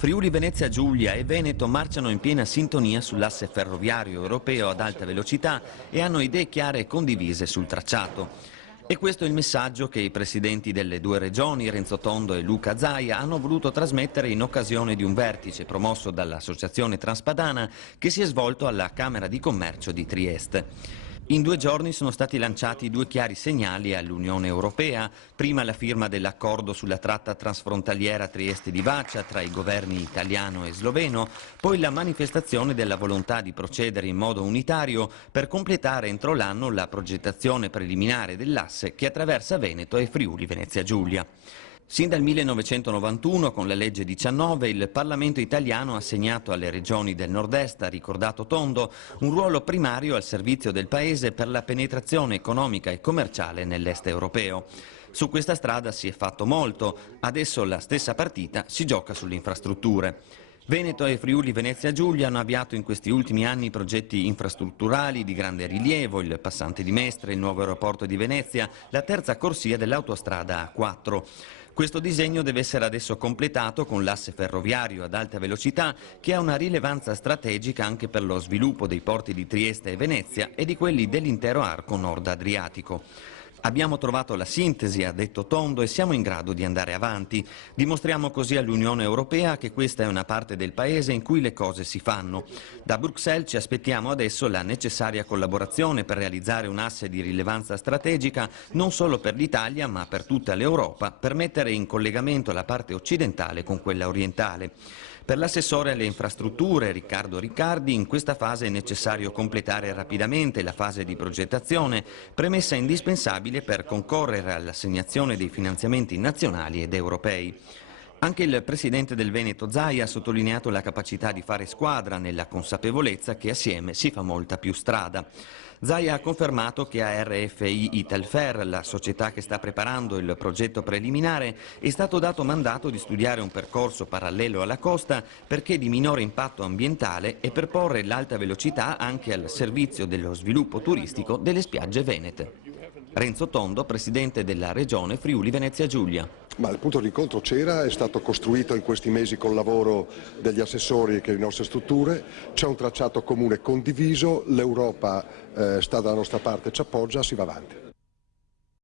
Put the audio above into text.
Friuli Venezia Giulia e Veneto marciano in piena sintonia sull'asse ferroviario europeo ad alta velocità e hanno idee chiare e condivise sul tracciato. E questo è il messaggio che i presidenti delle due regioni, Renzo Tondo e Luca Zaia, hanno voluto trasmettere in occasione di un vertice promosso dall'Associazione Transpadana che si è svolto alla Camera di Commercio di Trieste. In 2 giorni sono stati lanciati 2 chiari segnali all'Unione Europea, prima la firma dell'accordo sulla tratta transfrontaliera Trieste di Vaccia tra i governi italiano e sloveno, poi la manifestazione della volontà di procedere in modo unitario per completare entro l'anno la progettazione preliminare dell'asse che attraversa Veneto e Friuli Venezia Giulia. Sin dal 1991, con la legge 19, il Parlamento italiano ha assegnato alle regioni del nord-est, ha ricordato Tondo, un ruolo primario al servizio del Paese per la penetrazione economica e commerciale nell'est europeo. Su questa strada si è fatto molto, adesso la stessa partita si gioca sulle infrastrutture. Veneto e Friuli Venezia Giulia hanno avviato in questi ultimi anni progetti infrastrutturali di grande rilievo, il passante di Mestre, il nuovo aeroporto di Venezia, la terza corsia dell'autostrada A4. Questo disegno deve essere adesso completato con l'asse ferroviario ad alta velocità che ha una rilevanza strategica anche per lo sviluppo dei porti di Trieste e Venezia e di quelli dell'intero arco nord Adriatico. Abbiamo trovato la sintesi, ha detto Tondo, e siamo in grado di andare avanti. Dimostriamo così all'Unione Europea che questa è una parte del Paese in cui le cose si fanno. Da Bruxelles ci aspettiamo adesso la necessaria collaborazione per realizzare un asse di rilevanza strategica non solo per l'Italia ma per tutta l'Europa, per mettere in collegamento la parte occidentale con quella orientale. Per l'assessore alle infrastrutture, Riccardo Riccardi, in questa fase è necessario completare rapidamente la fase di progettazione, premessa indispensabile per concorrere all'assegnazione dei finanziamenti nazionali ed europei. Anche il presidente del Veneto Zaia ha sottolineato la capacità di fare squadra nella consapevolezza che assieme si fa molta più strada. Zaia ha confermato che a RFI Italfer, la società che sta preparando il progetto preliminare, è stato dato mandato di studiare un percorso parallelo alla costa perché di minore impatto ambientale e per porre l'alta velocità anche al servizio dello sviluppo turistico delle spiagge venete. Renzo Tondo, presidente della regione Friuli Venezia Giulia. Ma il punto di incontro c'era, è stato costruito in questi mesi col lavoro degli assessori e delle nostre strutture, c'è un tracciato comune condiviso, l'Europa sta dalla nostra parte, ci appoggia, si va avanti.